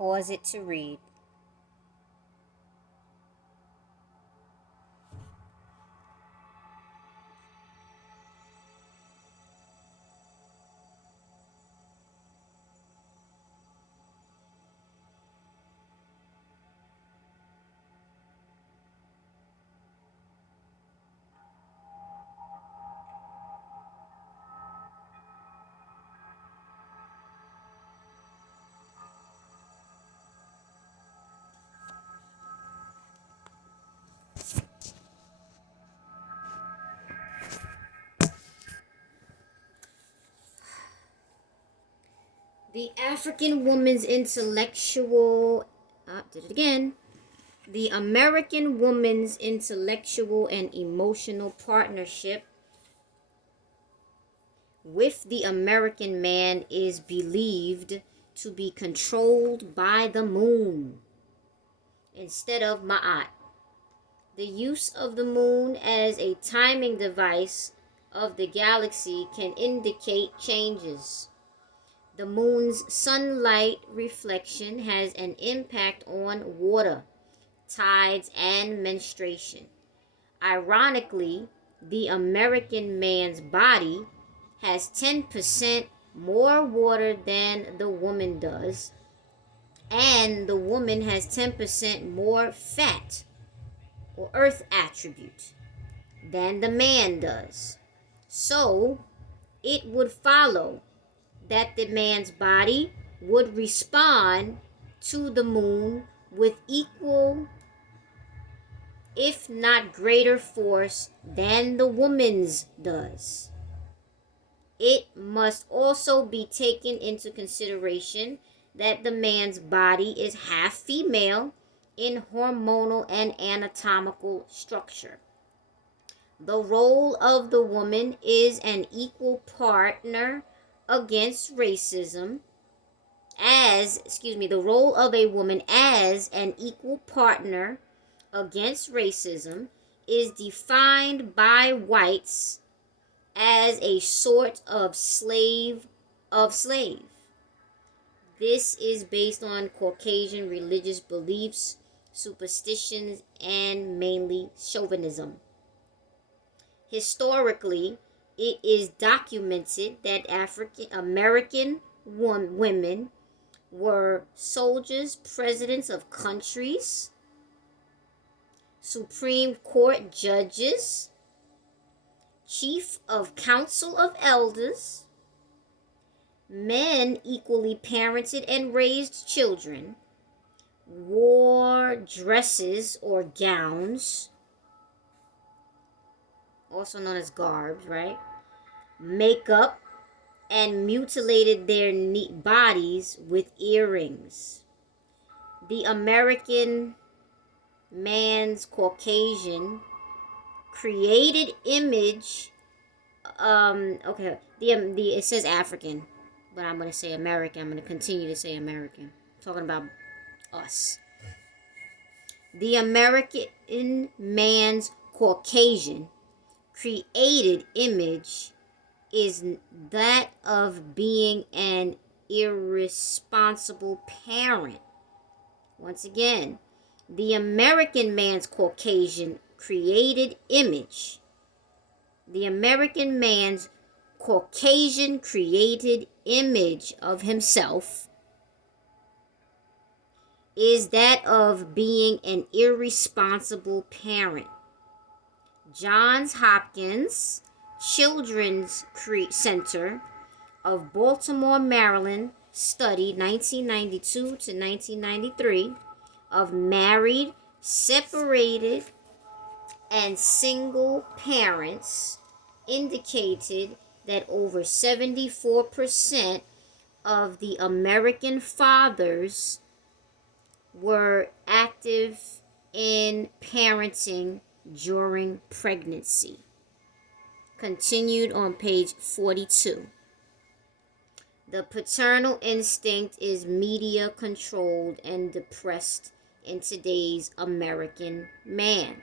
pause it to read. The African woman's intellectual, did it again. The American woman's intellectual and emotional partnership with the American man is believed to be controlled by the moon instead of Ma'at. The use of the moon as a timing device of the galaxy can indicate changes. The moon's sunlight reflection has an impact on water, tides, and menstruation. Ironically, the American man's body has 10% more water than the woman does, and the woman has 10% more fat or earth attribute than the man does. So, it would follow that the man's body would respond to the moon with equal, if not greater, force than the woman's does. It must also be taken into consideration that the man's body is half female in hormonal and anatomical structure. The role of the woman is an equal partner against racism the role of a woman as an equal partner against racism is defined by whites as a sort of slave of slave. This is based on Caucasian religious beliefs, superstitions, and mainly chauvinism. Historically, it is documented that African American women were soldiers, presidents of countries, Supreme Court judges, chief of council of elders. Men equally parented and raised children, wore dresses or gowns, also known as garbs, right? Makeup, and mutilated their bodies with earrings. The American man's Caucasian created image. It says African, but I'm gonna say American. I'm gonna continue to say American. I'm talking about us. The American man's Caucasian created image is that of being an irresponsible parent. Once again, the American man's Caucasian created image. The American man's Caucasian created image of himself is that of being an irresponsible parent. Johns Hopkins Children's Center of Baltimore, Maryland study 1992 to 1993 of married, separated, and single parents indicated that over 74% of the American fathers were active in parenting during pregnancy. Continued on page 42. The paternal instinct is media controlled and depressed in today's American man.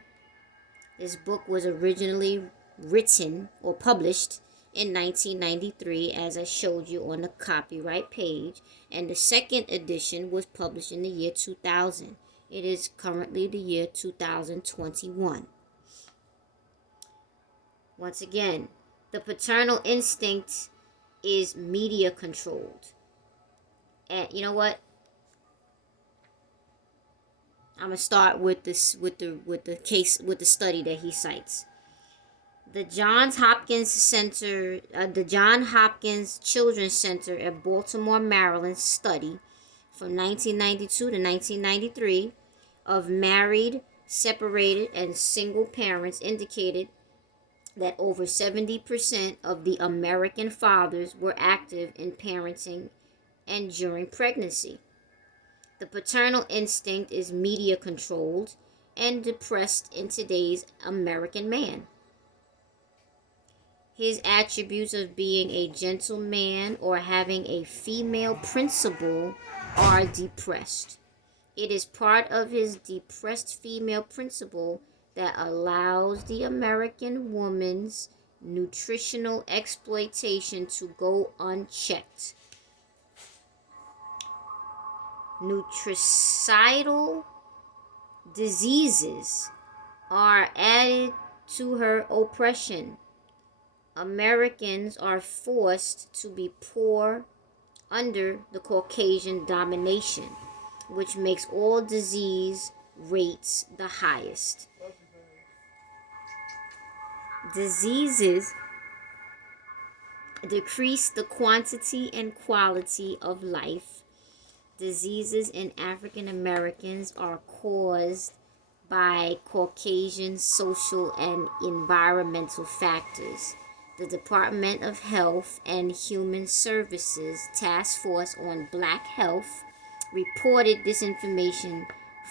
This book was originally written or published in 1993, as I showed you on the copyright page, and the second edition was published in the year 2000. It is currently the year 2021. Once again, the paternal instinct is media controlled. And you know what? I'm gonna start with this with the study that he cites. The Johns Hopkins Center, the John Hopkins Children's Center at Baltimore, Maryland study from 1992 to 1993 of married, separated, and single parents indicated that over 70% of the American fathers were active in parenting and during pregnancy. The paternal instinct is media controlled and depressed in today's American man. His attributes of being a gentleman or having a female principle are depressed. It is part of his depressed female principle that allows the American woman's nutritional exploitation to go unchecked. Nutricidal diseases are added to her oppression. Americans are forced to be poor under the Caucasian domination, which makes all disease rates the highest. Diseases decrease the quantity and quality of life. Diseases in African Americans are caused by Caucasian social and environmental factors. The Department of Health and Human Services Task Force on Black Health reported this information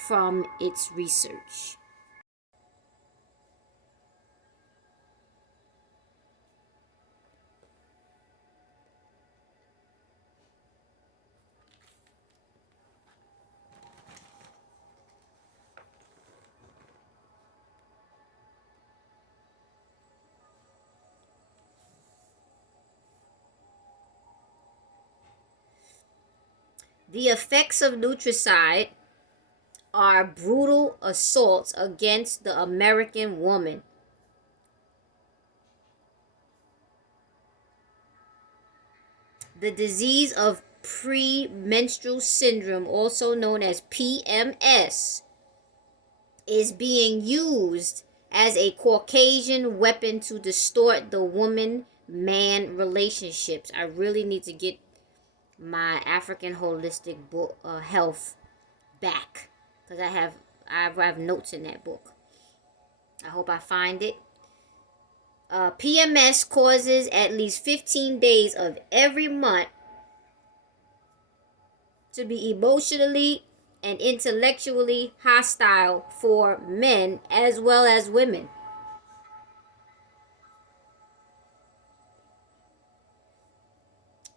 from its research. The effects of Nutricide are brutal assaults against the American woman. The disease of premenstrual syndrome, also known as PMS, is being used as a Caucasian weapon to distort the woman-man relationships. I really need to get my African holistic book health back, because I have notes in that book. I hope I find it. PMS causes at least 15 days of every month to be emotionally and intellectually hostile for men as well as women.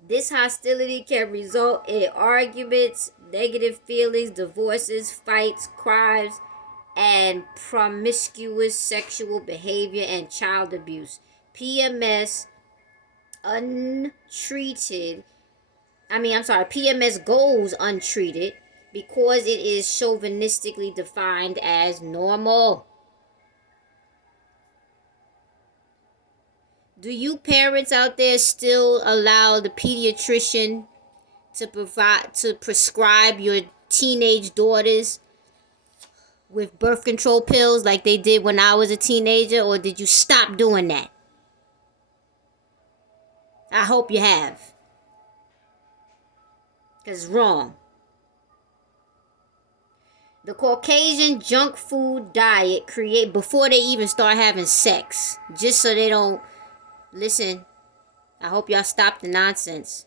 This hostility can result in arguments, negative feelings, divorces, fights, crimes, and promiscuous sexual behavior and child abuse. PMS PMS goes untreated because it is chauvinistically defined as normal. Do you parents out there still allow the pediatrician to prescribe your teenage daughters with birth control pills like they did when I was a teenager, or did you stop doing that? I hope you have, because it's wrong. The Caucasian junk food diet before they even start having sex, just so they don't listen. I hope y'all stop the nonsense.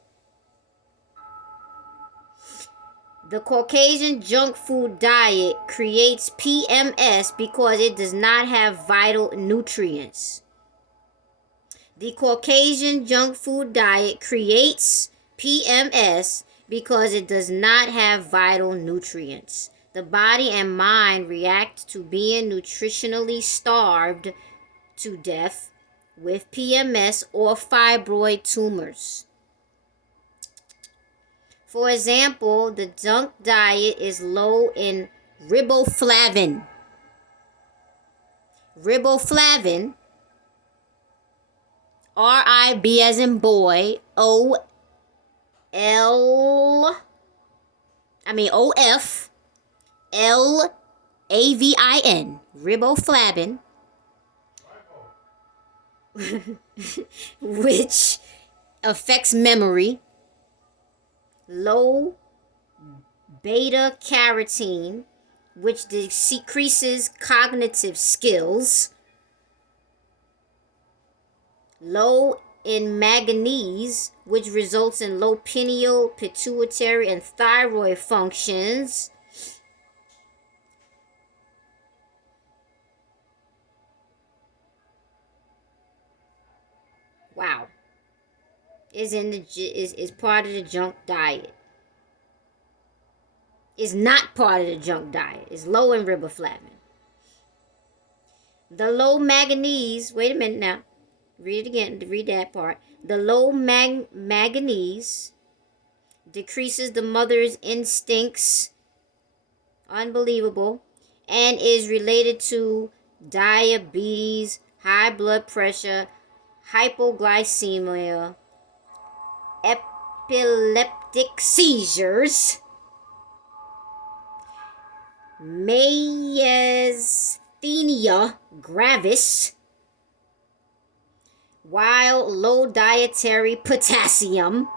The Caucasian junk food diet creates PMS because it does not have vital nutrients. The Caucasian junk food diet creates PMS because it does not have vital nutrients. The body and mind react to being nutritionally starved to death with PMS or fibroid tumors. For example, the junk diet is low in riboflavin. Riboflavin, R-I-B as in boy, O-F-L-A-V-I-N, riboflavin, which affects memory. Low beta carotene, which decreases cognitive skills. Low in manganese, which results in low pineal, pituitary, and thyroid functions. Wow. Is part of the junk diet. Is not part of the junk diet. It's low in riboflavin. The low manganese, wait a minute now. Read it again, read that part. The low manganese decreases the mother's instincts, unbelievable, and is related to diabetes, high blood pressure, hypoglycemia, epileptic seizures, myasthenia gravis, while low dietary potassium,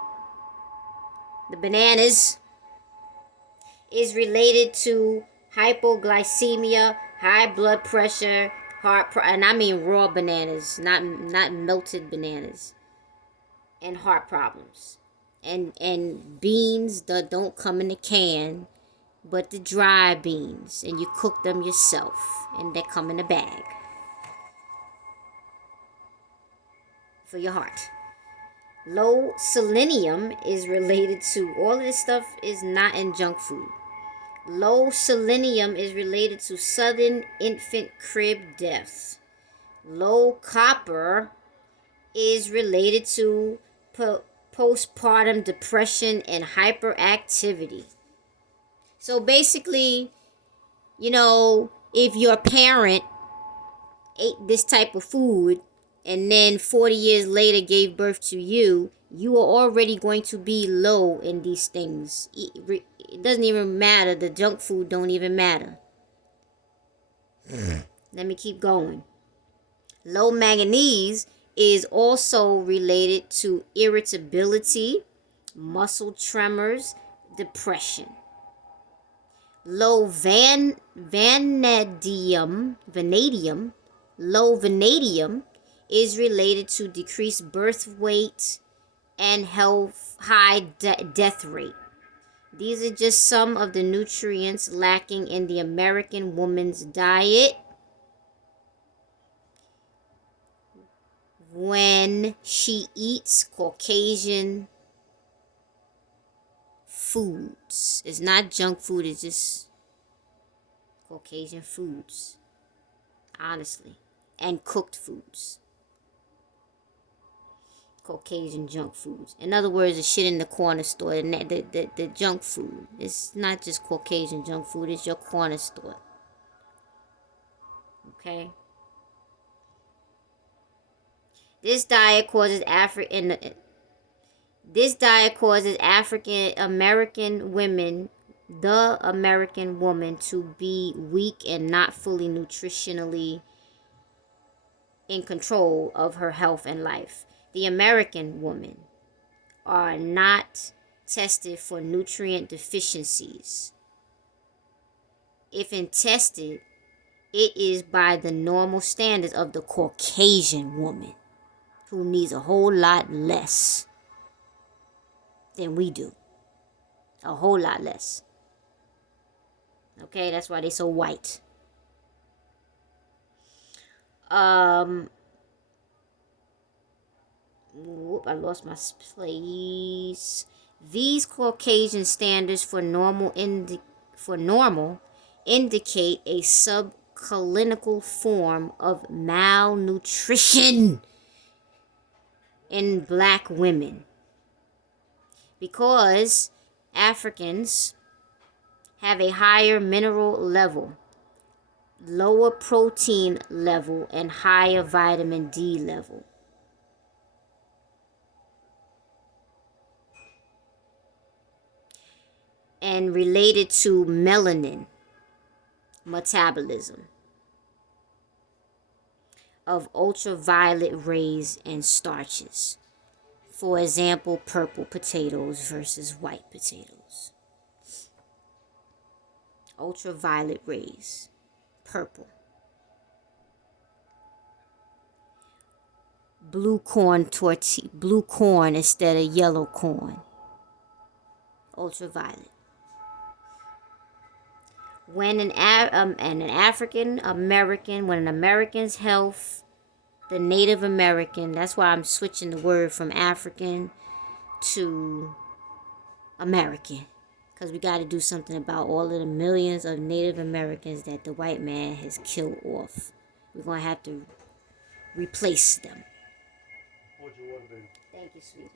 the bananas, is related to hypoglycemia, high blood pressure, and I mean raw bananas, not melted bananas, and heart problems, and beans that don't come in a can, but the dry beans, and you cook them yourself, and they come in a bag for your heart. Low selenium is related to, all of this stuff is not in junk food. Low selenium is related to sudden infant crib death. Low copper is related to postpartum depression and hyperactivity. So basically, if your parent ate this type of food and then 40 years later gave birth to you, you are already going to be low in these things. It doesn't even matter. The junk food don't even matter. Let me keep going. Low manganese is also related to irritability, muscle tremors, depression. Low vanadium is related to decreased birth weight and high death rate. These are just some of the nutrients lacking in the American woman's diet when she eats Caucasian foods. It's not junk food, it's just Caucasian foods, honestly, and cooked foods. Caucasian junk foods. In other words, the shit in the corner store, the junk food. It's not just Caucasian junk food, it's your corner store. Okay? This diet causes African American women, the American woman, to be weak and not fully nutritionally in control of her health and life. The American women are not tested for nutrient deficiencies. If tested, it is by the normal standards of the Caucasian woman, who needs a whole lot less than we do. A whole lot less. Okay, that's why they're so white. I lost my place. These Caucasian standards for normal indicate a subclinical form of malnutrition. in black women, because Africans have a higher mineral level, lower protein level, and higher vitamin D level. And related to melanin metabolism of ultraviolet rays and starches. For example, purple potatoes versus white potatoes. Ultraviolet rays, purple. Blue corn instead of yellow corn, ultraviolet. When an African American, when an American's health, the Native American, that's why I'm switching the word from African to American, because we got to do something about all of the millions of Native Americans that the white man has killed off. We're going to have to replace them. Thank you, sweetie.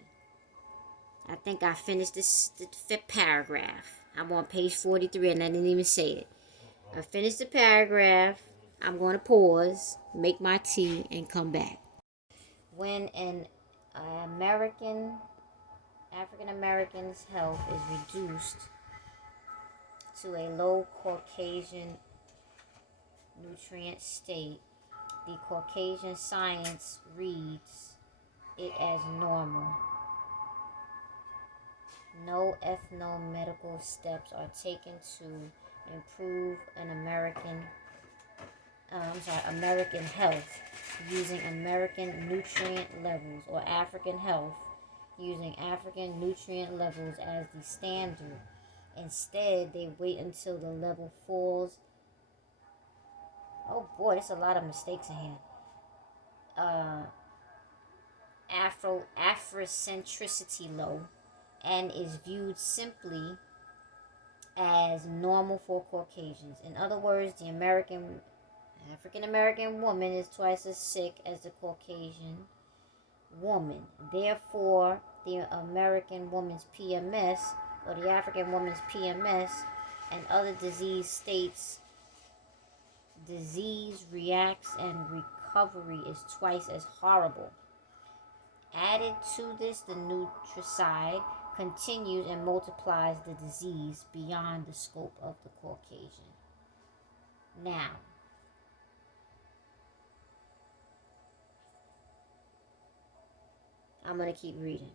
I think I finished the 5th paragraph. I'm on page 43 and I didn't even say it. I finished the paragraph. I'm going to pause, make my tea, and come back. When an African American's health is reduced to a low Caucasian nutrient state, the Caucasian science reads it as normal. No ethno-medical steps are taken to improve an American health using American nutrient levels, or African health using African nutrient levels as the standard. Instead, they wait until the level falls. Oh boy, there's a lot of mistakes in here. Afrocentricity low, and is viewed simply as normal for Caucasians. In other words, the African American woman is twice as sick as the Caucasian woman. Therefore, the American woman's PMS, or the African woman's PMS, and other disease states, disease reacts and recovery is twice as horrible. Added to this, the Nutricide continues and multiplies the disease beyond the scope of the Caucasian. Now, I'm going to keep reading.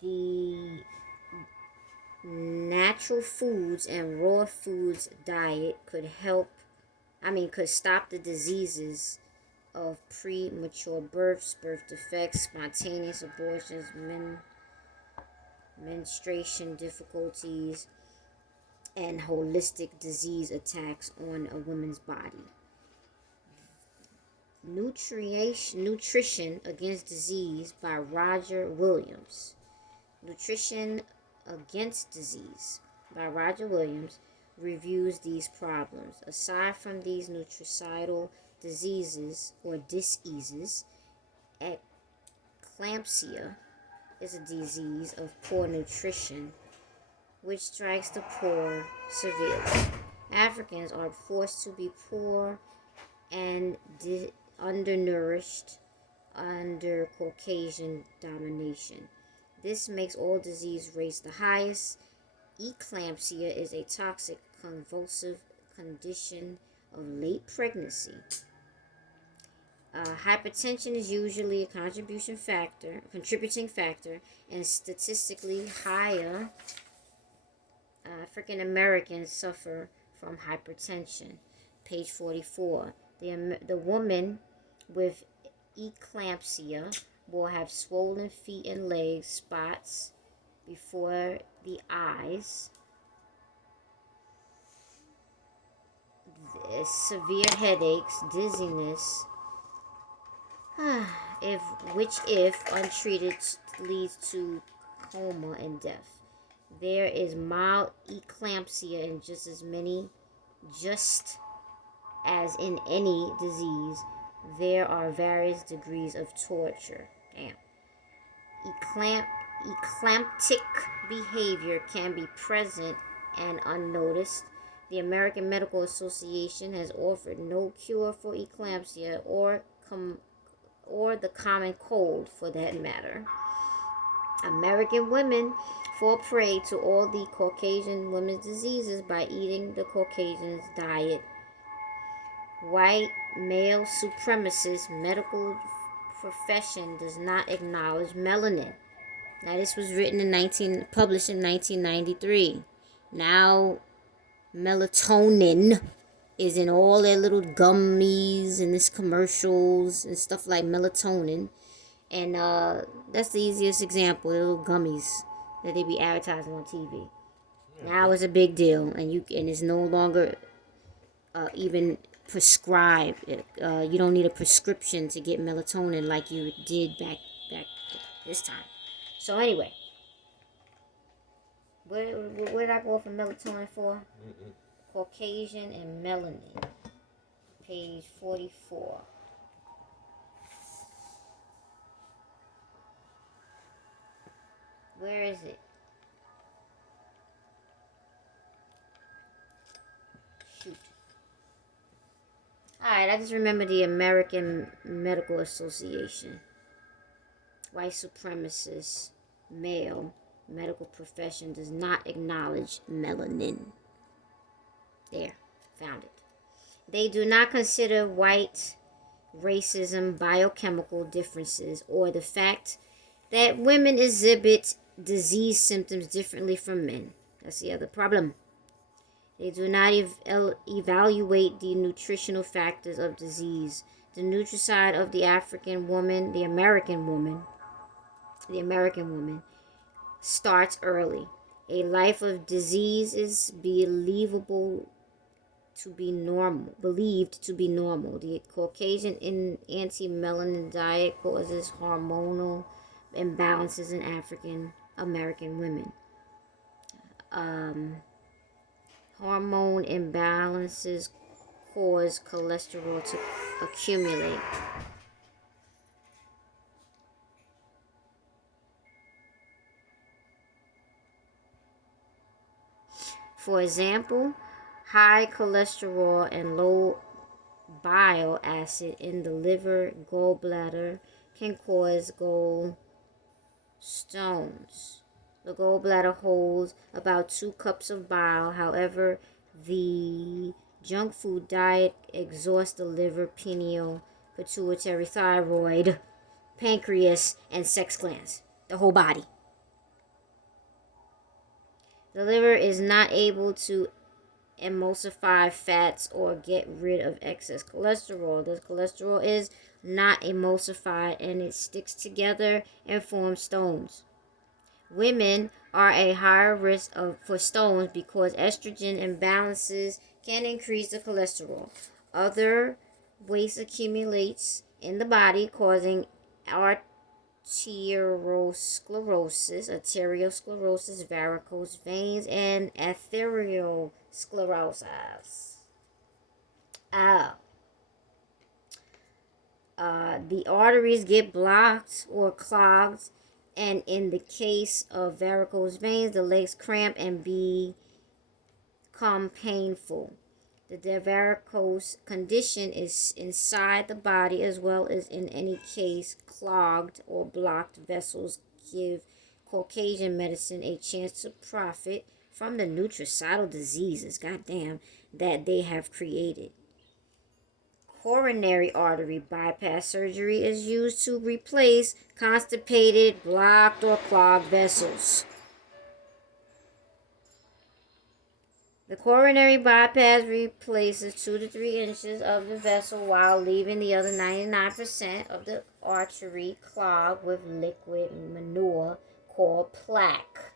The natural foods and raw foods diet could stop the diseases of premature births, birth defects, spontaneous abortions, menstruation difficulties, and holistic disease attacks on a woman's body. Nutrition Against Disease by Roger Williams. Nutrition Against Disease by Roger Williams reviews these problems. Aside from these nutricidal diseases or diseases, eclampsia is a disease of poor nutrition which strikes the poor severely. Africans are forced to be poor and undernourished under Caucasian domination. This makes all disease rates the highest. Eclampsia is a toxic convulsive condition of late pregnancy. Hypertension is usually a contributing factor, and statistically higher African Americans suffer from hypertension. Page 44. The woman with eclampsia will have swollen feet and legs, spots before the eyes, severe headaches, dizziness, if untreated leads to coma and death. There is mild eclampsia in just as in any disease. There are various degrees of torture. Damn. eclamptic behavior can be present and unnoticed. The American Medical Association has offered no cure for eclampsia or the common cold, for that matter. American women fall prey to all the Caucasian women's diseases by eating the Caucasian's diet. White male supremacist medical profession does not acknowledge melanin. Now, this was published in 1993. Now, melatonin is in all their little gummies and this commercials and stuff like melatonin. And that's the easiest example, the little gummies that they be advertising on TV. Now it's a big deal, and it's no longer even prescribed. You don't need a prescription to get melatonin like you did back this time. So anyway, where did I go for melatonin for? Caucasian and melanin. Page 44. Where is it? Shoot. Alright, I just remember the American Medical Association. White supremacist male medical profession does not acknowledge melanin. There, found it. They do not consider white racism, biochemical differences, or the fact that women exhibit disease symptoms differently from men. That's the other problem. They do not evaluate the nutritional factors of disease. The Nutricide of the African woman, the American woman, starts early. A life of disease is believed to be normal. The Caucasian anti-melanin diet causes hormonal imbalances in African American women. Hormone imbalances cause cholesterol to accumulate. For example, high cholesterol and low bile acid in the liver, gallbladder can cause gallstones. The gallbladder holds about 2 cups of bile. However, the junk food diet exhausts the liver, pineal, pituitary, thyroid, pancreas, and sex glands. The whole body. The liver is not able to emulsify fats or get rid of excess cholesterol. The cholesterol is not emulsified and it sticks together and forms stones. Women are a higher risk for stones because estrogen imbalances can increase the cholesterol. Other waste accumulates in the body, causing arteriosclerosis, varicose veins, and atherosclerosis. The arteries get blocked or clogged, and in the case of varicose veins, the legs cramp and become painful. The varicose condition is inside the body as well as in any case clogged or blocked vessels give Caucasian medicine a chance to profit from the nutricidal diseases, goddamn, that they have created. Coronary artery bypass surgery is used to replace constipated, blocked, or clogged vessels. The coronary bypass replaces 2 to 3 inches of the vessel while leaving the other 99% of the artery clogged with liquid manure called plaque.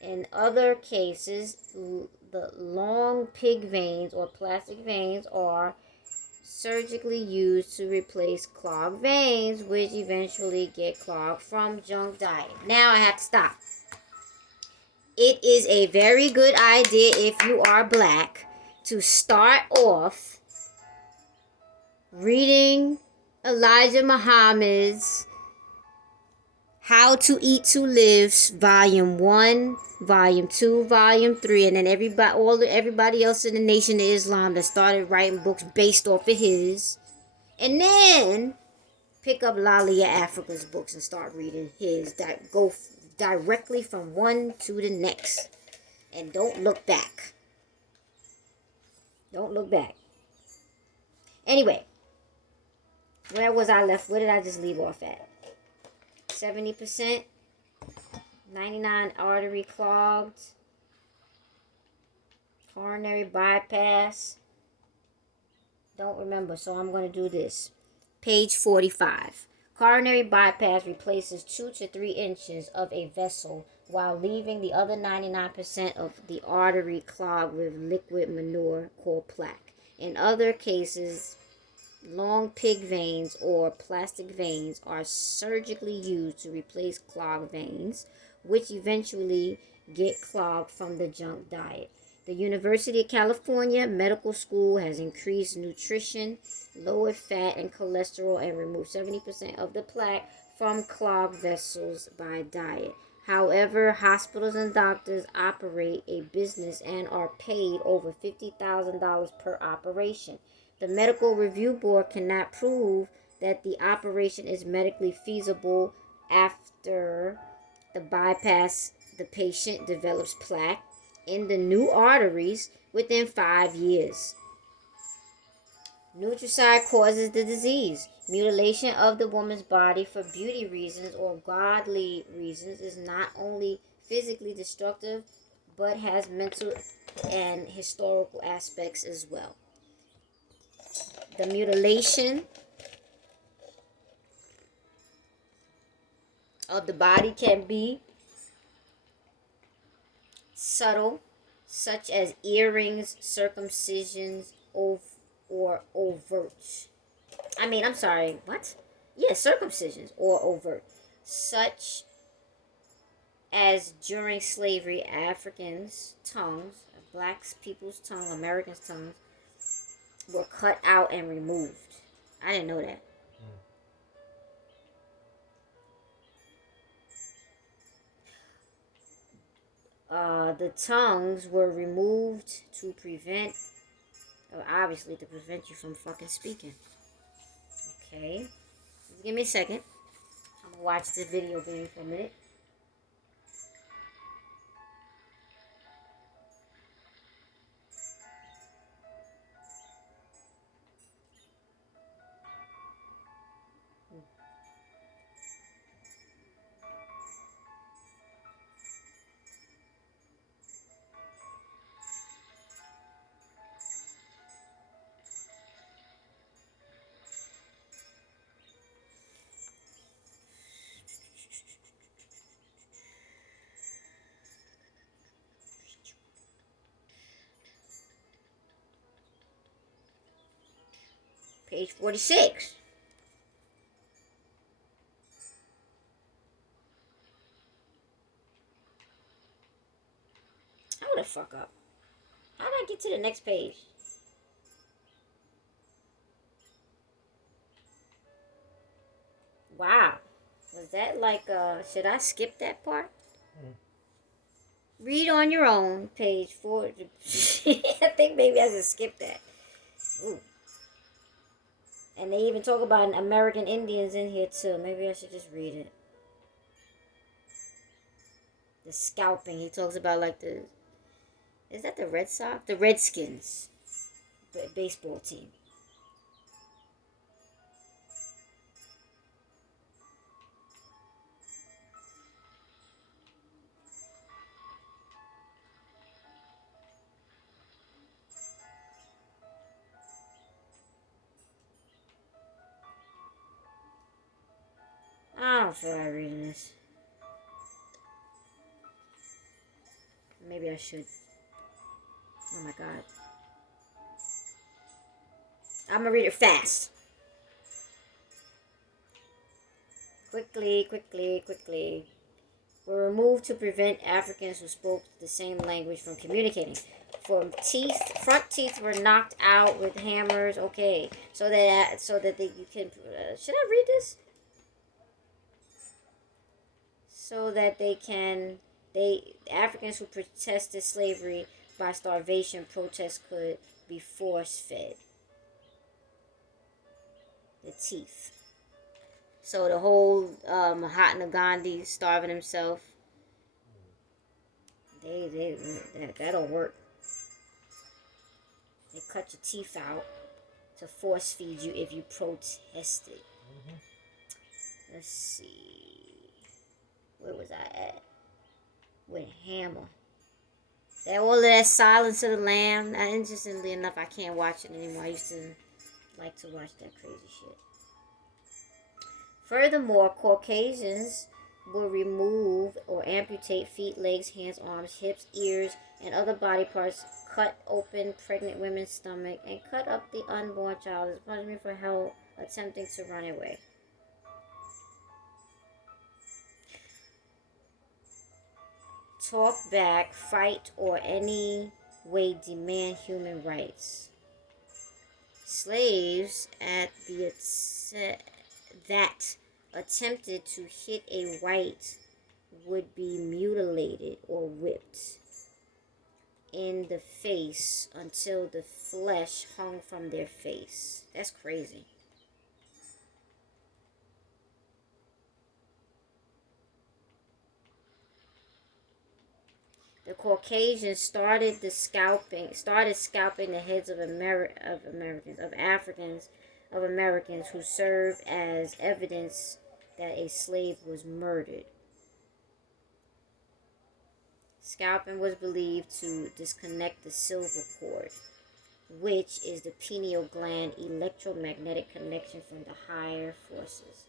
In other cases, the long pig veins or plastic veins are surgically used to replace clogged veins, which eventually get clogged from junk diet. Now I have to stop. It is a very good idea if you are black to start off reading Elijah Muhammad's How to Eat to Live, Volume 1, Volume 2, Volume 3, and then everybody else in the Nation of Islam that started writing books based off of his. And then pick up Laila Afrika's books and start reading his. That go directly from one to the next. And don't look back. Don't look back. Anyway, where was I left? Where did I just leave off at? 70%. 99 artery clogged. Coronary bypass. Don't remember, so I'm going to do this. Page 45. Coronary bypass replaces 2 to 3 inches of a vessel while leaving the other 99% of the artery clogged with liquid manure called plaque. In other cases, long pig veins or plastic veins are surgically used to replace clogged veins, which eventually get clogged from the junk diet. The University of California Medical School has increased nutrition, lowered fat and cholesterol, and removed 70% of the plaque from clogged vessels by diet. However, hospitals and doctors operate a business and are paid over $50,000 per operation. The Medical Review Board cannot prove that the operation is medically feasible after the bypass. The patient develops plaque in the new arteries within 5 years. Nutricide causes the disease. Mutilation of the woman's body for beauty reasons or godly reasons is not only physically destructive, but has mental and historical aspects as well. The mutilation of the body can be subtle, such as earrings, circumcisions, or overt. Circumcisions or overt. Such as during slavery, Africans' tongues, black people's tongue, Americans' tongues, were cut out and removed. I didn't know that. The tongues were removed to prevent you from fucking speaking. Okay. Just give me a second. I'm gonna watch the video game for a minute. Page 46. Hold the fuck up. How did I get to the next page? Wow. Was that like, should I skip that part? Read on your own, page 4. I think maybe I should skip that. Ooh. And they even talk about American Indians in here too. Maybe I should just read it. The scalping. He talks about like is that the Red Sox? The Redskins. Baseball team. I don't feel like reading this. Maybe I should. Oh my god. I'm gonna read it fast. Quickly. Were removed to prevent Africans who spoke the same language from communicating. Front teeth were knocked out with hammers. Okay, so that you can. Should I read this? so that Africans who protested slavery by starvation protests could be force fed. The teeth. So the whole Mahatma Gandhi starving himself, that don't work. They cut your teeth out to force feed you if you protested. Let's see. Where was I at? With Hammer. All of that Silence of the Lamb. Now, interestingly enough, I can't watch it anymore. I used to like to watch that crazy shit. Furthermore, Caucasians will remove or amputate feet, legs, hands, arms, hips, ears, and other body parts, cut open pregnant women's stomach, and cut up the unborn child as punishment for help attempting to run away. Talk back, fight, or any way demand human rights. Slaves that attempted to hit a white would be mutilated or whipped in the face until the flesh hung from their face. That's crazy. The Caucasians started scalping the heads of Americans who served as evidence that a slave was murdered. Scalping was believed to disconnect the silver cord, which is the pineal gland electromagnetic connection from the higher forces.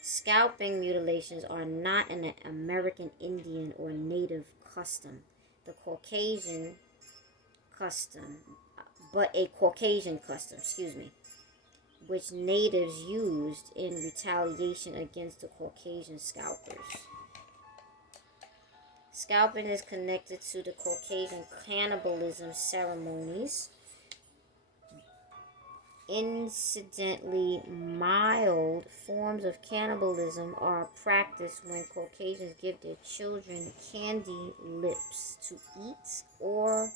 Scalping mutilations are not an American Indian or Native custom. But a Caucasian custom, which natives used in retaliation against the Caucasian scalpers. Scalping is connected to the Caucasian cannibalism ceremonies. Incidentally, mild forms of cannibalism are practiced when Caucasians give their children candy lips to eat or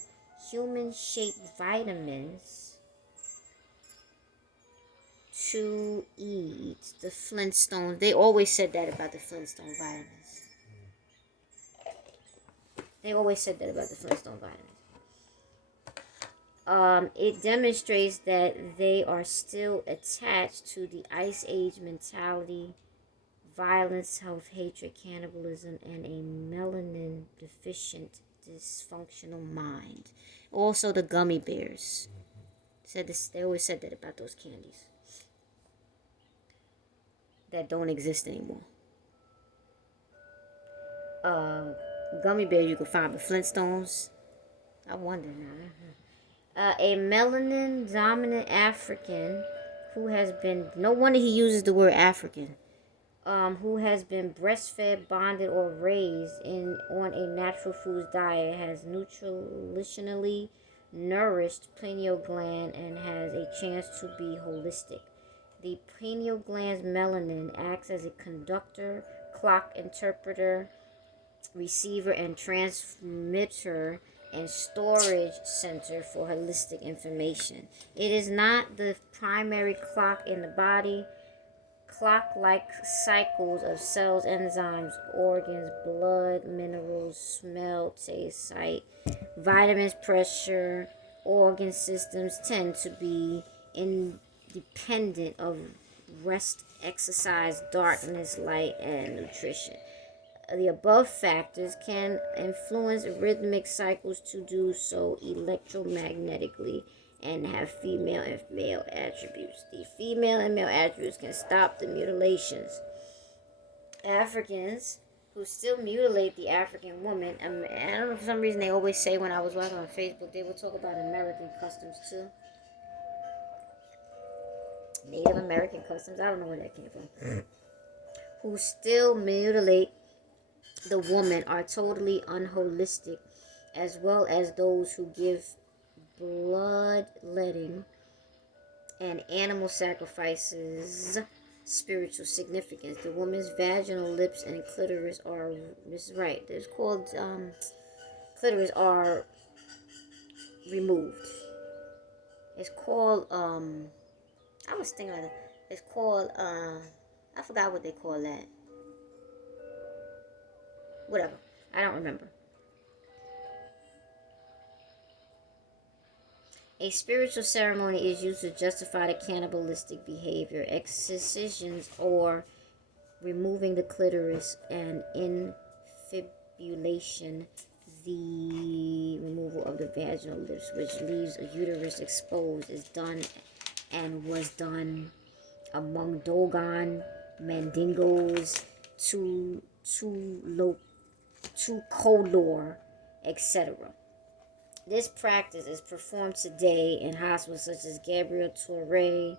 human-shaped vitamins to eat. The Flintstones, they always said that about the Flintstone vitamins. It demonstrates that they are still attached to the Ice Age mentality, violence, self-hatred, cannibalism, and a melanin-deficient, dysfunctional mind. Also, the gummy bears. They always said that about those candies that don't exist anymore. Gummy bears you can find, but Flintstones, I wonder now. A melanin dominant African who has been, no wonder he uses the word African, who has been breastfed, bonded, or raised on a natural foods diet, has nutritionally nourished pineal gland and has a chance to be holistic. The pineal gland's melanin acts as a conductor, clock interpreter, receiver, and transmitter and storage center for holistic information. It is not the primary clock in the body. Clock-like cycles of cells, enzymes, organs, blood, minerals, smell, taste, sight, vitamins, pressure, organ systems tend to be independent of rest, exercise, darkness, light, and nutrition. The above factors can influence rhythmic cycles to do so electromagnetically and have female and male attributes. The female and male attributes can stop the mutilations. Africans who still mutilate the African woman, I don't know, for some reason they always say, when I was watching on Facebook, they would talk about American customs too. Native American customs, I don't know where that came from. Who still mutilate the woman are totally unholistic, as well as those who give bloodletting and animal sacrifices spiritual significance. The woman's vaginal lips and clitoris are, this is right, it's called, clitoris are removed. It's called, I was thinking about it. It's called, I forgot what they call that. Whatever. I don't remember. A spiritual ceremony is used to justify the cannibalistic behavior, excisions, or removing the clitoris, and infibulation, the removal of the vaginal lips, which leaves a uterus exposed, is done and was done among Dogon, Mandingos, Kolor, etc. This practice is performed today in hospitals such as Gabriel Touré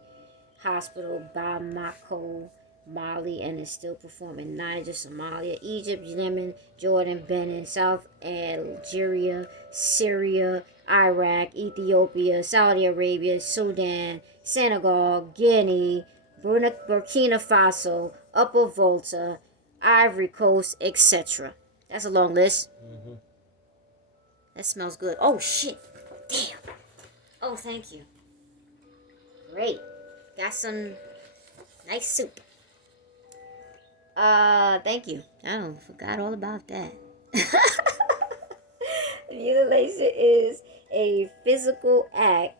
Hospital, Bamako, Mali, and is still performed in Niger, Somalia, Egypt, Yemen, Jordan, Benin, South Algeria, Syria, Iraq, Ethiopia, Saudi Arabia, Sudan, Senegal, Guinea, Burkina Faso, Upper Volta, Ivory Coast, etc. That's a long list. Mm-hmm. That smells good. Oh, shit. Damn. Oh, thank you. Great. Got some nice soup. Thank you. I forgot all about that. Mutilation is a physical act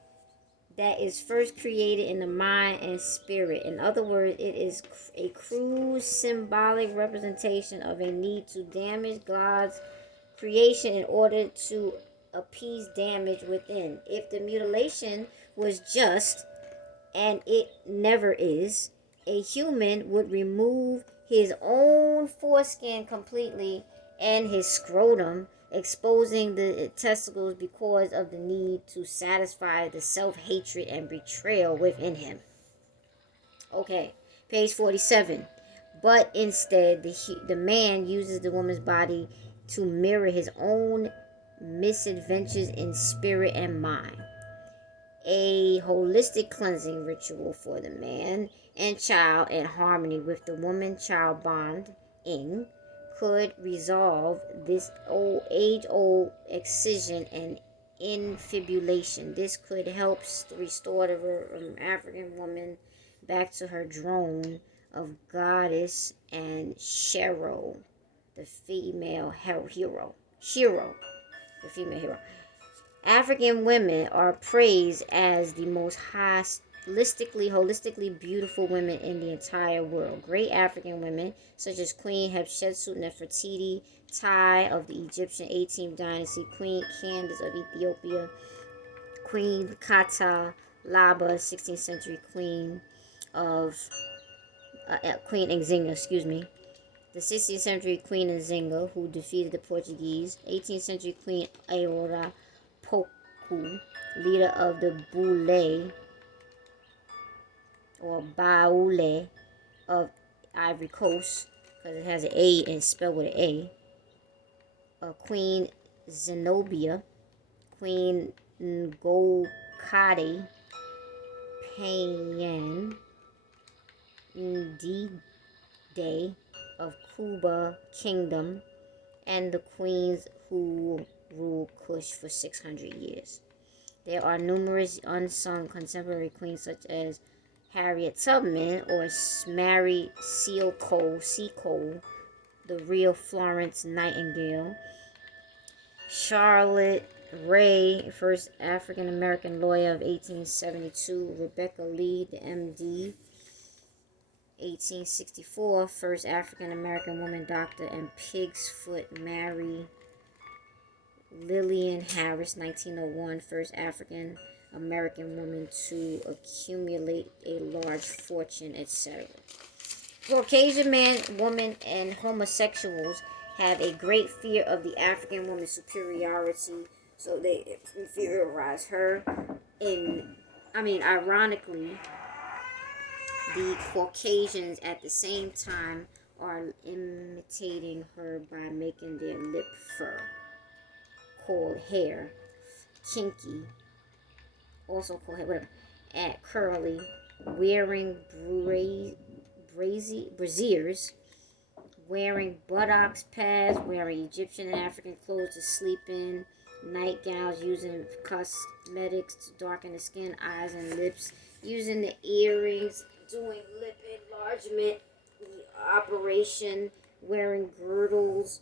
that is first created in the mind and spirit. In other words, it is a crude symbolic representation of a need to damage God's creation in order to appease damage within. If the mutilation was just, and it never is, a human would remove his own foreskin completely and his scrotum, exposing the testicles because of the need to satisfy the self-hatred and betrayal within him. Okay, page 47. But instead, the man uses the woman's body to mirror his own misadventures in spirit and mind. A holistic cleansing ritual for the man and child in harmony with the woman-child bonding could resolve this age-old excision and infibulation. This could help restore the African woman back to her throne of goddess and Shero, the female hero. The female hero. African women are praised as the most holistically beautiful women in the entire world. Great African women, such as Queen Hatshepsut Nefertiti, Tai of the Egyptian 18th dynasty, Queen Candace of Ethiopia, Queen Kata Laba, 16th century Queen of Queen Nzinga, the 16th century Queen Nzinga, who defeated the Portuguese, 18th century Queen Aora Poku, leader of the Boule or Baule of Ivory Coast, because it has an A and spelled with an A. Queen Zenobia, Queen Ngokade Payan Ndide of Kuba Kingdom, and the queens who ruled Kush for 600 years. There are numerous unsung contemporary queens such as Harriet Tubman or Mary Seacole, the real Florence Nightingale, Charlotte Ray, first African American lawyer of 1872, Rebecca Lee, the MD, 1864, first African American woman doctor, and Pig's Foot Mary Lillian Harris, 1901, first African American woman to accumulate a large fortune, etc. Caucasian man, woman, and homosexuals have a great fear of the African woman's superiority, so they inferiorize her. Ironically, the Caucasians at the same time are imitating her by making their lip fur, called hair, kinky, also called hair, whatever, at curly, wearing braziers, wearing buttocks pads, wearing Egyptian and African clothes to sleep in, nightgowns, using cosmetics to darken the skin, eyes, and lips, using the earrings, doing lip enlargement, the operation, wearing girdles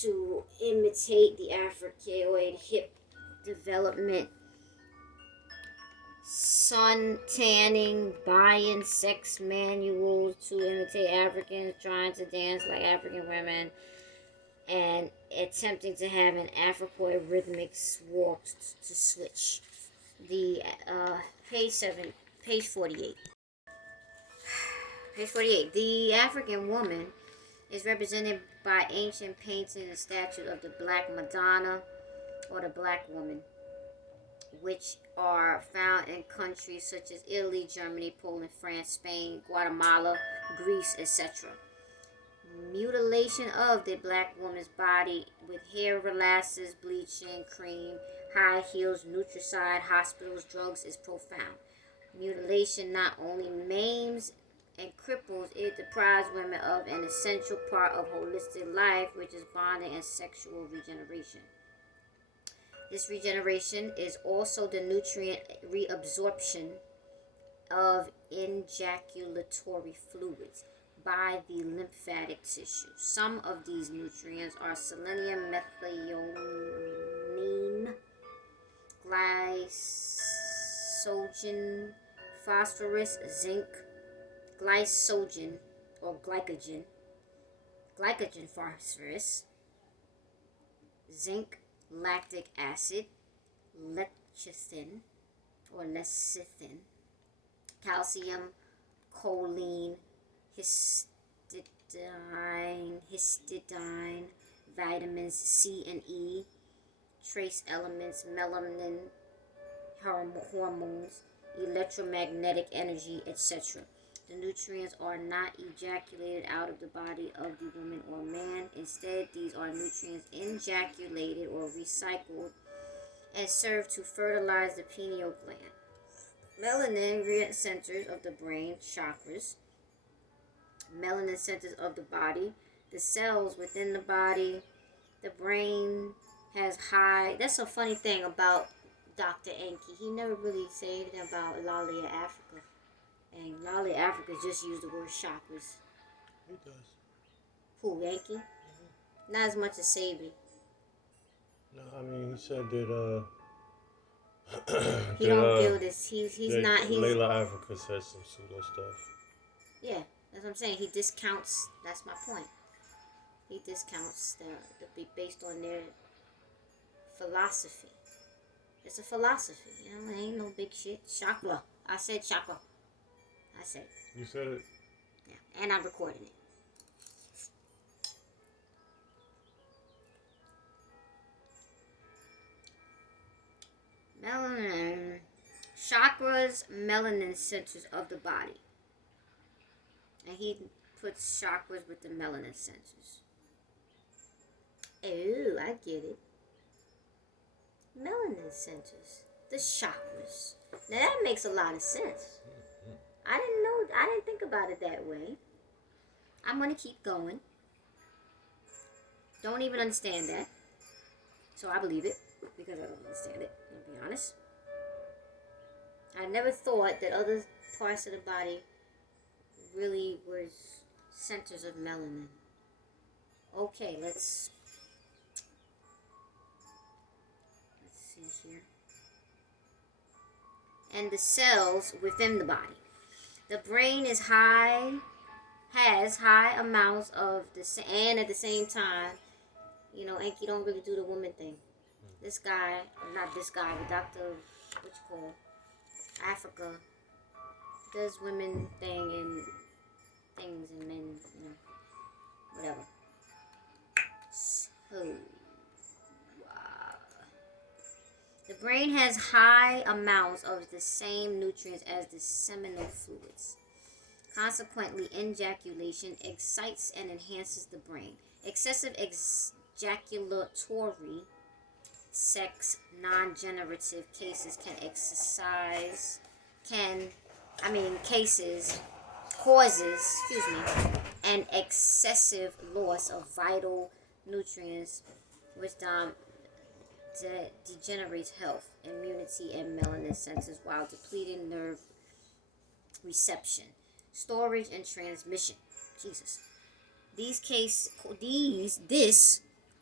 to imitate the Africoid hip development, sun tanning, buying sex manuals to imitate Africans, trying to dance like African women, and attempting to have an Africoid rhythmic walk to switch. The page 48. Page 48. The African woman is represented by ancient paintings and statues of the Black Madonna or the Black Woman, which are found in countries such as Italy, Germany, Poland, France, Spain, Guatemala, Greece, etc. Mutilation of the Black woman's body with hair relaxers, bleaching, cream, high heels, Nutricide, hospitals, drugs is profound. Mutilation not only maims and cripples, it deprives women of an essential part of holistic life, which is bonding and sexual regeneration. This regeneration is also the nutrient reabsorption of ejaculatory fluids by the lymphatic tissue. Some of these nutrients are selenium, methionine, glycogen, phosphorus, zinc, glycogen or glycogen, phosphorus, zinc, lactic acid, lecithin or lecithin, calcium, choline, histidine, vitamins C and E, trace elements, melanin, hormones, electromagnetic energy, etc. The nutrients are not ejaculated out of the body of the woman or man. Instead, these are nutrients ejaculated or recycled and serve to fertilize the pineal gland. Melanin centers of the brain, chakras, melanin centers of the body, the cells within the body, the brain has high. That's a funny thing about Dr. Enki. He never really said anything about Laila, Afrika. And Laila, Afrika just used the word chakras. He does. Who, Yankee? Mm-hmm. Not as much as Sabi. No, I mean, he said that, he don't feel this. He's not. He's Laila Afrika said some pseudo stuff. Yeah, that's what I'm saying. He discounts. That's my point. He discounts the based on their philosophy. It's a philosophy. You know, it ain't no big shit. Chakra. I said chakra. I said. You said it. Yeah, and I'm recording it. Melanin. Chakras, melanin centers of the body. And he puts chakras with the melanin centers. Oh, I get it. Melanin centers. The chakras. Now that makes a lot of sense. I didn't think about it that way. I'm going to keep going. Don't even understand that. So I believe it. Because I don't understand it, to be honest. I never thought that other parts of the body really were centers of melanin. Okay, let's see here. And the cells within the body. The brain has high amounts of and at the same time, you know, Enki don't really do the woman thing. This guy, or not this guy, but Dr. what you call Afrika does women thing and things and men, you know, whatever. So, the brain has high amounts of the same nutrients as the seminal fluids. Consequently, ejaculation excites and enhances the brain. Excessive ejaculatory sex, non-generative cases causes, an excessive loss of vital nutrients, which degenerates health, immunity, and melanin centers while depleting nerve reception, storage, and transmission. Jesus. This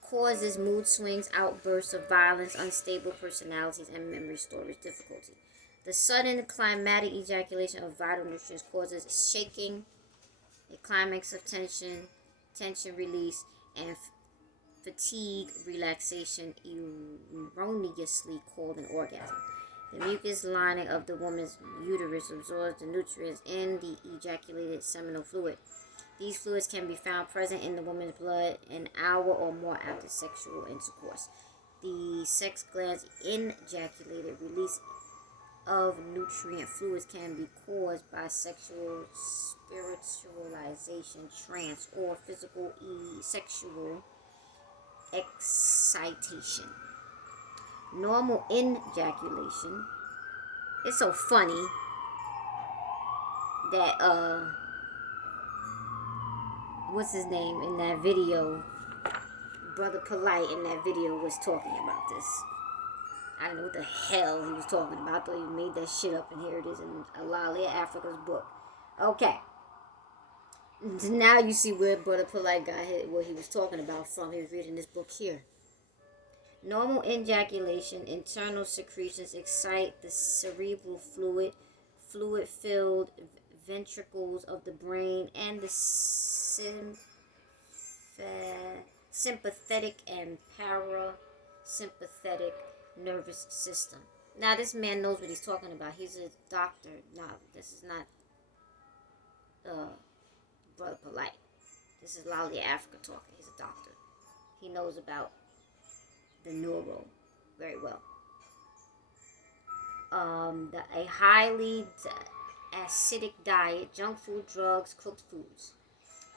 causes mood swings, outbursts of violence, unstable personalities, and memory storage difficulty. The sudden climatic ejaculation of vital nutrients causes shaking, a climax of tension release, and fatigue relaxation, erroneously called an orgasm. The mucous lining of the woman's uterus absorbs the nutrients in the ejaculated seminal fluid. These fluids can be found present in the woman's blood an hour or more after sexual intercourse. The sex gland's ejaculated release of nutrient fluids can be caused by sexual spiritualization, trance, or physical sexual excitation. Normal ejaculation. It's so funny that what's his name in that video, Brother Polite in that video was talking about this. I don't know what the hell he was talking about. I thought he made that shit up, and here it is in Laila, Afrika's book. Okay. Now you see where Brother Polite got what he was talking about from. He was reading this book here. Normal ejaculation, internal secretions excite the cerebral fluid-filled ventricles of the brain, and the sympathetic and parasympathetic nervous system. Now, this man knows what he's talking about. He's a doctor. No, this is not Brother Polite. This is Laila Afrika talking. He's a doctor. He knows about the neuro very well. A highly acidic diet, junk food, drugs, cooked foods,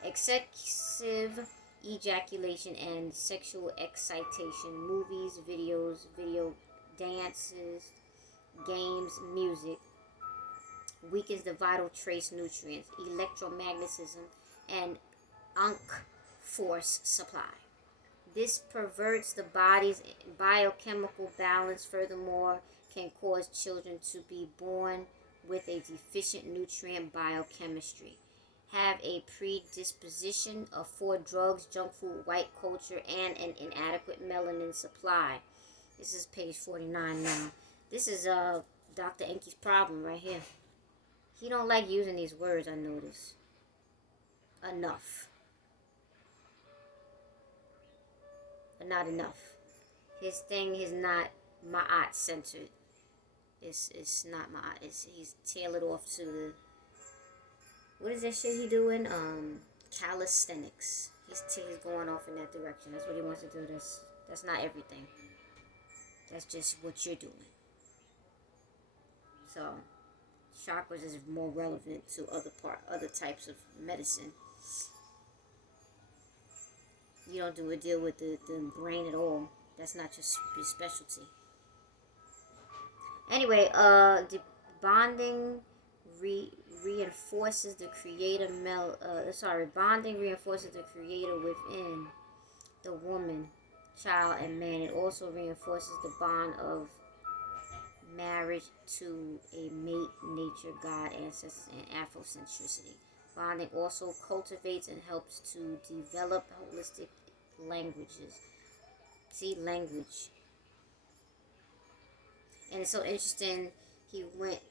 excessive ejaculation and sexual excitation, movies, video dances, games, music, weakens the vital trace nutrients, electromagnetism, and force supply. This perverts the body's biochemical balance. Furthermore, can cause children to be born with a deficient nutrient biochemistry, have a predisposition for drugs, junk food, white culture, and an inadequate melanin supply. This is page 49 now. This is Dr. Enki's problem right here. He don't like using these words, I notice. Enough. But not enough. His thing is not ma'at centered. It's not ma'at. He's tailored off to the... What is that shit he doing? Calisthenics. He's going off in that direction. That's what he wants to do. That's not everything. That's just what you're doing. So, chakras is more relevant to other types of medicine. You don't deal with the brain at all. That's not your specialty. Anyway, the bonding reinforces the creator bonding reinforces the creator within the woman, child, and man. It also reinforces the bond of marriage to a mate, nature, God, ancestors, and Afrocentricity. Bonding also cultivates and helps to develop holistic languages. See, language. And it's so interesting, he went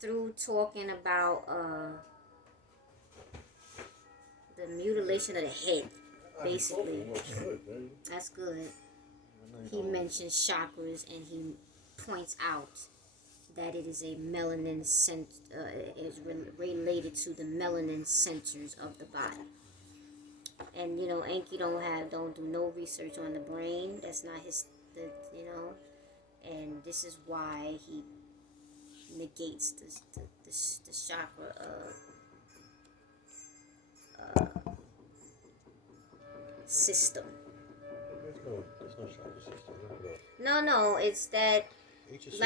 through talking about the mutilation of the head, basically. That's good. He mentions chakras, and he points out that it is a melanin is related to the melanin centers of the body. And Enki don't do no research on the brain. That's not and this is why he negates the chakra system. There's no chakra system. No, it's that it's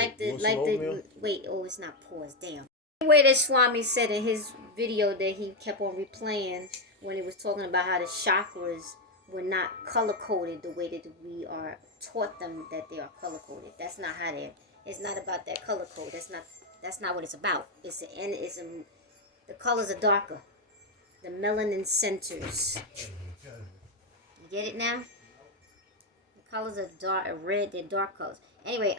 not pause. Damn. The way that Swami said in his video that he kept on replaying when he was talking about how the chakras were not color coded the way that we are taught them that they are color coded. That's not how they. It's not about that color code. That's not what it's about. The colors are darker. The melanin centers. You get it now? The colors are dark, red. They're dark colors. Anyway,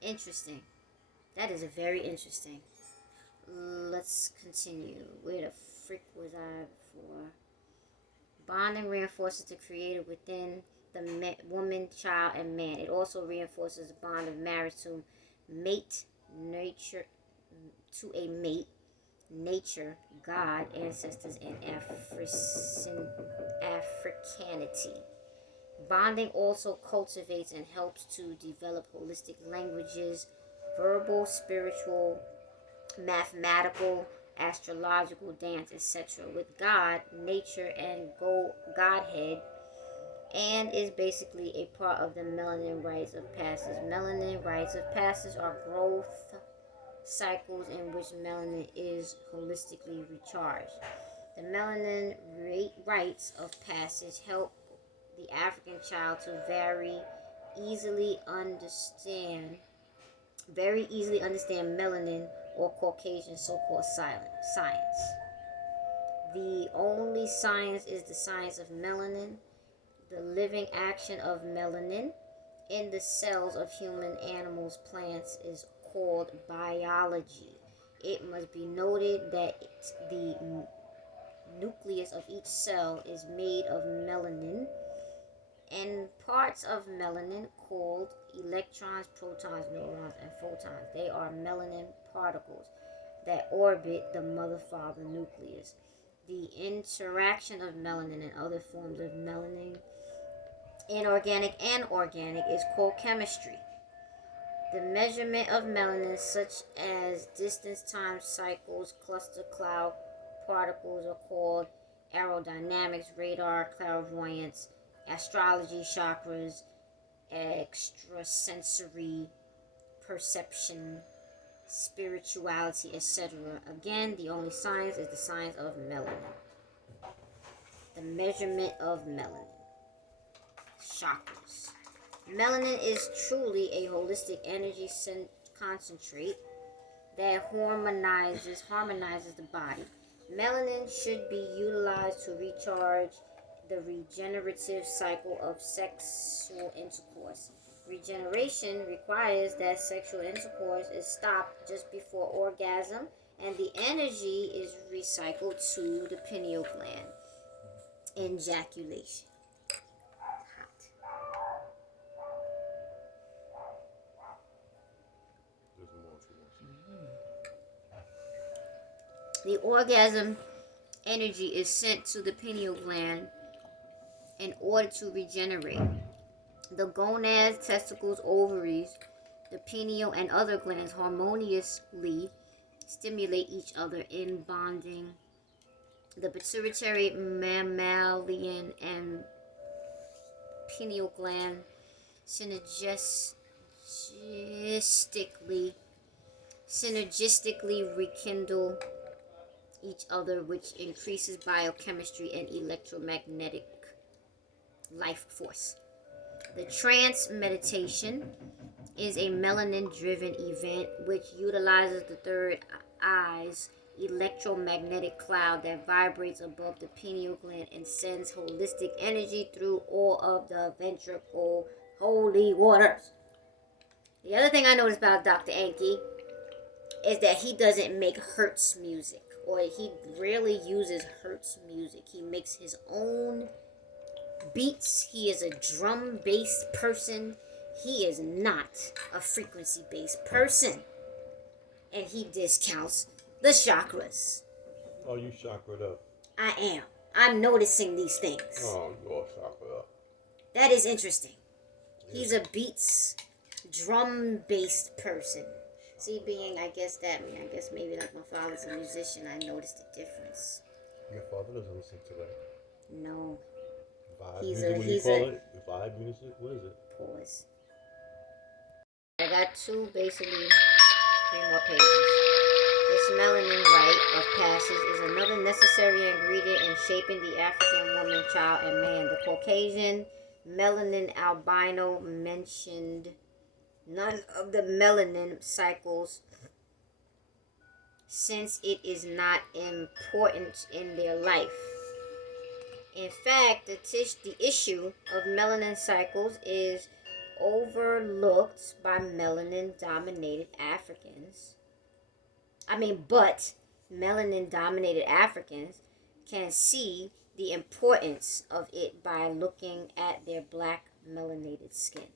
interesting. That is a very interesting. Let's continue. Where the frick was I before? Bonding reinforces the creator within the woman, child, and man. It also reinforces the bond of marriage to mate, nature, to a mate, nature, God, ancestors, and Africanity. Bonding also cultivates and helps to develop holistic languages, verbal, spiritual, mathematical, astrological, dance, etc. with God, nature, and Godhead, and is basically a part of the melanin rites of passage. Melanin rites of passage are growth cycles in which melanin is holistically recharged. The melanin rites of passage help the African child to easily understand melanin or Caucasian so-called science. The only science is the science of melanin, the living action of melanin in the cells of human, animals, plants is called biology. It must be noted that the nucleus of each cell is made of melanin and parts of melanin called electrons, protons, neurons, and photons. They are melanin particles that orbit the mother-father nucleus. The interaction of melanin and other forms of melanin, inorganic and organic, is called chemistry. The measurement of melanin, such as distance, time, cycles, cluster cloud particles, are called aerodynamics, radar, clairvoyance, astrology, chakras, extrasensory perception, spirituality, etc. Again, the only science is the science of melanin. The measurement of melanin. Chakras. Melanin is truly a holistic energy concentrate that harmonizes the body. Melanin should be utilized to recharge the regenerative cycle of sexual intercourse. Regeneration requires that sexual intercourse is stopped just before orgasm and the energy is recycled to the pineal gland. Ejaculation. The orgasm energy is sent to the pineal gland in order to regenerate. The gonads, testicles, ovaries, the pineal, and other glands harmoniously stimulate each other in bonding. The pituitary, mammalian, and pineal gland synergistically rekindle each other, which increases biochemistry and electromagnetic life force. The trance meditation is a melanin-driven event which utilizes the third eye's electromagnetic cloud that vibrates above the pineal gland and sends holistic energy through all of the ventricle holy waters. The other thing I noticed about Dr. Enki is that he doesn't make Hertz music, or he rarely uses Hertz music. He makes his own beats. He is a drum-based person. He is not a frequency-based person. And he discounts the chakras. Oh, you chakra'd up. I am. I'm noticing these things. Oh, you all chakra'd up. That is interesting. He's a beats, drum-based person. See, I guess maybe like my father's a musician, I noticed the difference. Your father doesn't listen to that. No. Vibe music, what do you call it? Vibe music? What is it? Pause. got basically 3 more pages. This melanin rite of passage is another necessary ingredient in shaping the African woman, child, and man. The Caucasian melanin albino mentioned none of the melanin cycles since it is not important in their life. In fact, the issue of melanin cycles is overlooked by melanin-dominated Africans. But melanin-dominated Africans can see the importance of it by looking at their black melanated skin.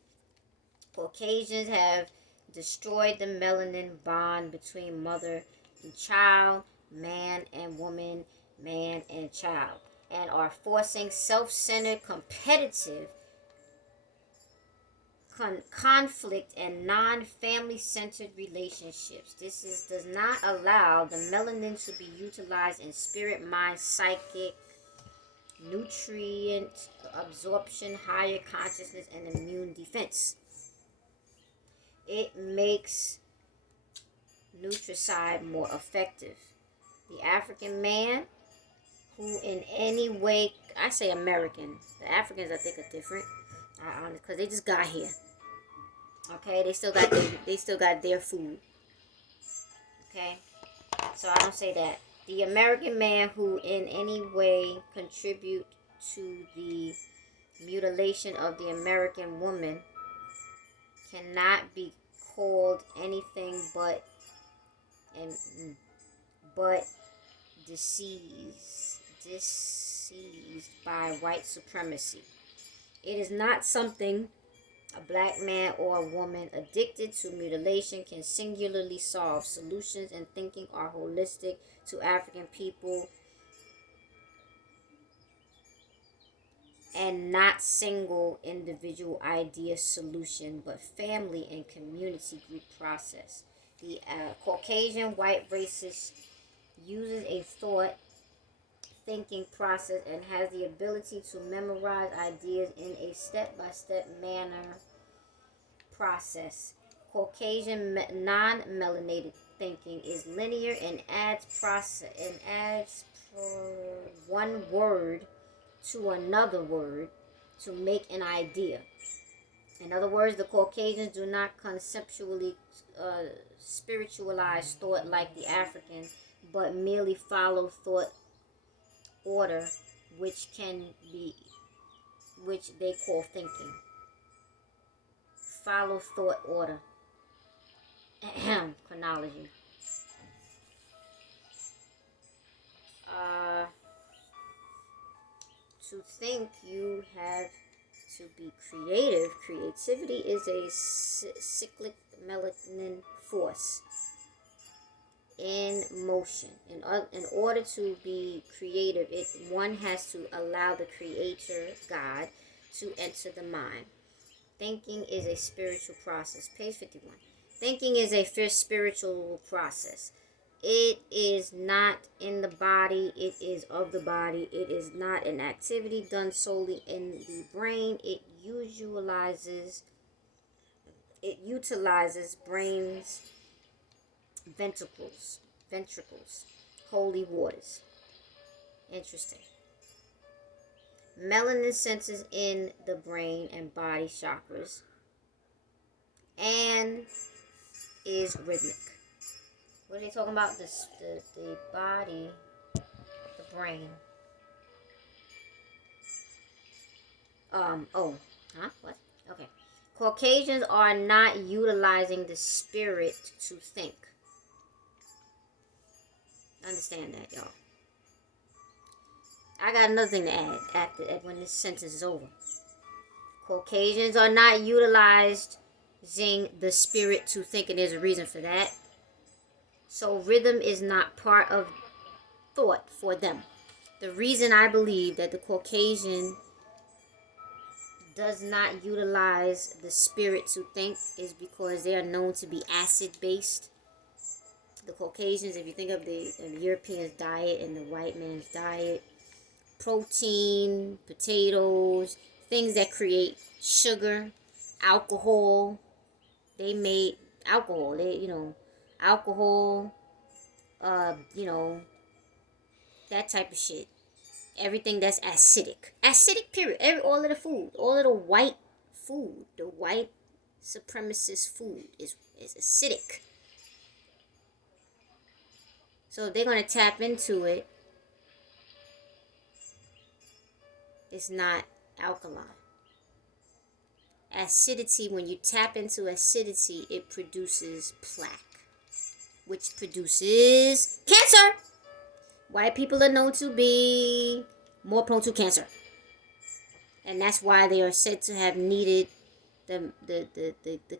Caucasians have destroyed the melanin bond between mother and child, man and woman, man and child, and are forcing self-centered, competitive, conflict, and non-family centered relationships. This does not allow the melanin to be utilized in spirit, mind, psychic, nutrient absorption, higher consciousness, and immune defense. It makes Nutricide more effective. The African man who in any way, I say American, the Africans I think are different, because they just got here. Okay, they still got their food. Okay, so I don't say that. The American man who in any way contribute to the mutilation of the American woman cannot be called anything but deceased by white supremacy. It is not something a black man or a woman addicted to mutilation can singularly solve. Solutions and thinking are holistic to African people and not single individual idea solution, but family and community group process. The Caucasian white racist uses a thought thinking process and has the ability to memorize ideas in a step-by-step manner process. Caucasian non-melanated thinking is linear and adds one word to another word to make an idea. In other words, the Caucasians do not conceptually spiritualize thought like the African, but merely follow thought order, which they call thinking. Follow thought order. Chronology. To think, you have to be creative. Creativity is a cyclic melanin force in motion. In order to be creative, one has to allow the creator, God, to enter the mind. Thinking is a spiritual process. Page 51. Thinking is a spiritual process. It is not in the body. It is of the body. It is not an activity done solely in the brain. It utilizes brain's ventricles, holy waters. Interesting. Melanin centers in the brain and body chakras and is rhythmic. What are they talking about? The body, the brain. What? Okay. Caucasians are not utilizing the spirit to think. Understand that, y'all. I got another thing to add after when this sentence is over. Caucasians are not utilizing the spirit to think, and there's a reason for that. So rhythm is not part of thought for them. The reason I believe that the Caucasian does not utilize the spirit to think is because they are known to be acid-based. The Caucasians, if you think of the European's diet and the white man's diet, protein, potatoes, things that create sugar, alcohol, they made alcohol. Alcohol, that type of shit. Everything that's acidic. Acidic, period. All of the food. All of the white food. The white supremacist food is acidic. So they're going to tap into it. It's not alkaline. Acidity, when you tap into acidity, it produces plaque, which produces cancer. White people are known to be more prone to cancer. And that's why they are said to have needed the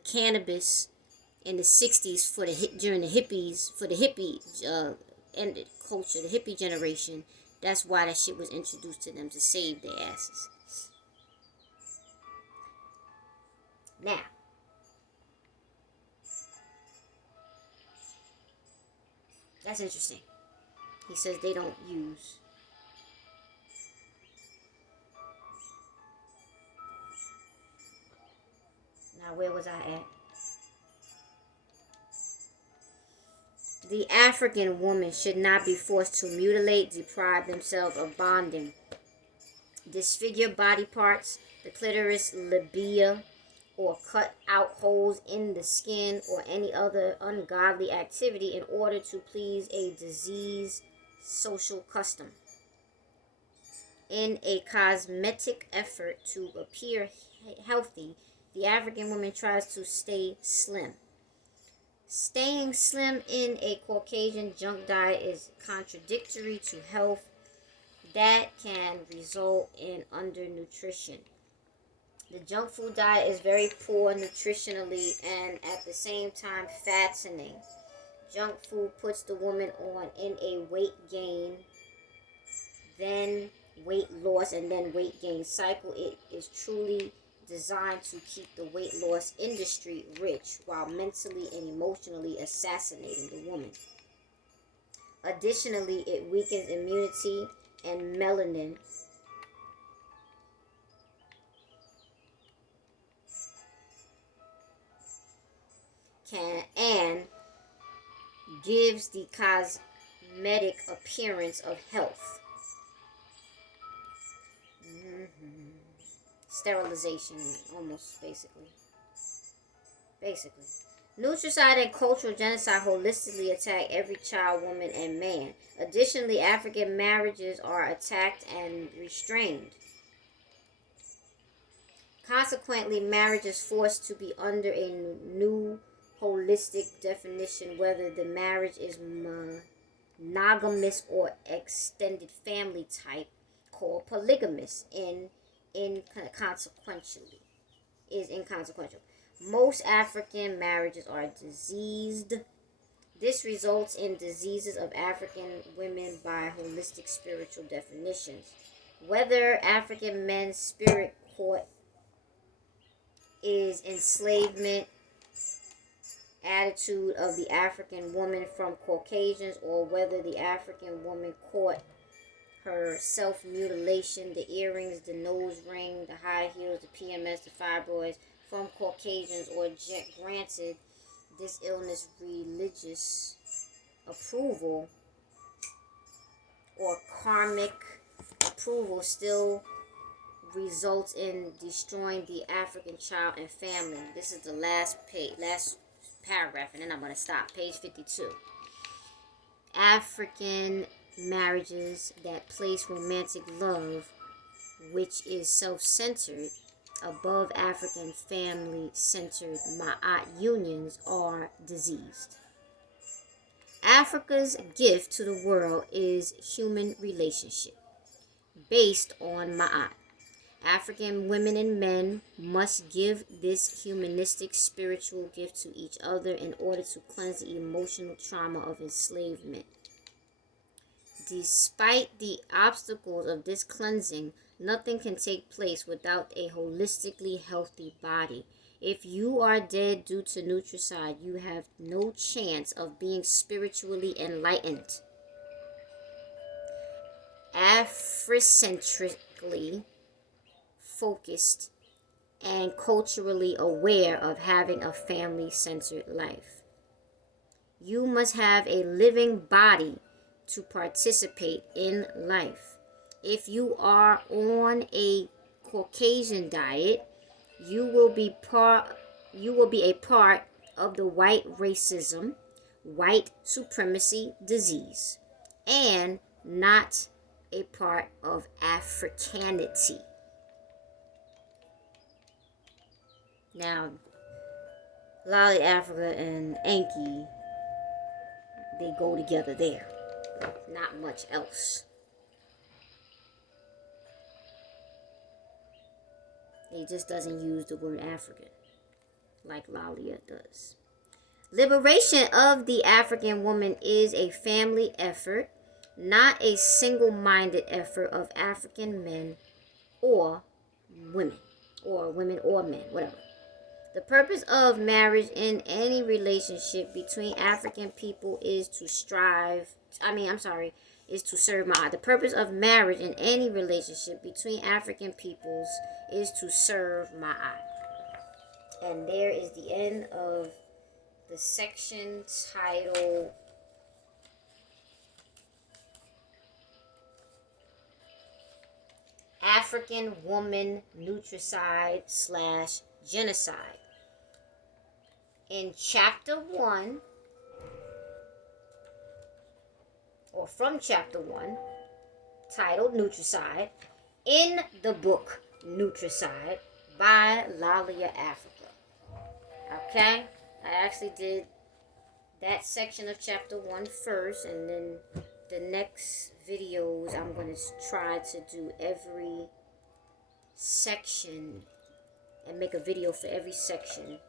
cannabis in the 60s during the hippies, for the hippie ended culture, the hippie generation. That's why that shit was introduced to them, to save their asses. Now, that's interesting. He says they don't use. Now, where was I at? The African woman should not be forced to mutilate, deprive themselves of bonding, disfigure body parts, the clitoris, labia, or cut out holes in the skin, or any other ungodly activity in order to please a diseased social custom. In a cosmetic effort to appear healthy, the African woman tries to stay slim. Staying slim in a Caucasian junk diet is contradictory to health that can result in undernutrition. The junk food diet is very poor nutritionally and at the same time fattening. Junk food puts the woman in a weight gain, then weight loss, and then weight gain cycle. It is truly designed to keep the weight loss industry rich while mentally and emotionally assassinating the woman. Additionally, it weakens immunity and melanin. And gives the cosmetic appearance of health. Sterilization, almost, basically. Nutricide and cultural genocide holistically attack every child, woman, and man. Additionally, African marriages are attacked and restrained. Consequently, marriage is forced to be under a new holistic definition, whether the marriage is monogamous or extended family type, called polygamous, inconsequential. Most African marriages are diseased. This results in diseases of African women by holistic spiritual definitions. Whether African men's spirit caught is enslavement attitude of the African woman from Caucasians, or whether the African woman caught her self-mutilation, the earrings, the nose ring, the high heels, the PMS, the fibroids from Caucasians, or granted this illness religious approval or karmic approval, still results in destroying the African child and family. This is the last paragraph, and then I'm going to stop. Page 52. African marriages that place romantic love, which is self-centered, above African family-centered Ma'at unions, are diseased. Africa's gift to the world is human relationship, based on Ma'at. African women and men must give this humanistic spiritual gift to each other in order to cleanse the emotional trauma of enslavement. Despite the obstacles of this cleansing, nothing can take place without a holistically healthy body. If you are dead due to Nutricide, you have no chance of being spiritually enlightened. Afrocentrically focused and culturally aware of having a family-centered life. You must have a living body to participate in life. If you are on a Caucasian diet, you will be a part of the white racism, white supremacy disease, and not a part of Africanity. Now, Laila, Afrika, and Enki, they go together there. Not much else. He just doesn't use the word African like Laila does. Liberation of the African woman is a family effort, not a single-minded effort of African men or women, or men, whatever. The purpose of marriage in any relationship between African people is to serve Ma'at. The purpose of marriage in any relationship between African peoples is to serve Ma'at. And there is the end of the section titled African Woman Nutricide / Genocide. In chapter 1, or from chapter 1, titled Nutricide, in the book Nutricide by Laila, Afrika. Okay? I actually did that section of chapter 1 first, and then the next videos I'm going to try to do every section and make a video for every section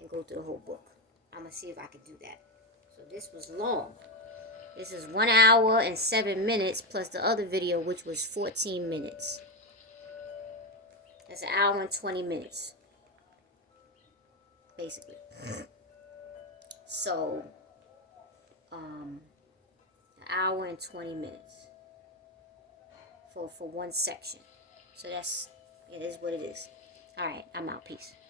and go through the whole book. I'm going to see if I can do that. So this was long. This is 1 hour and 7 minutes plus the other video, which was 14 minutes. That's an hour and 20 minutes. Basically. So, an hour and 20 minutes for one section. So it is what it is. All right, I'm out. Peace.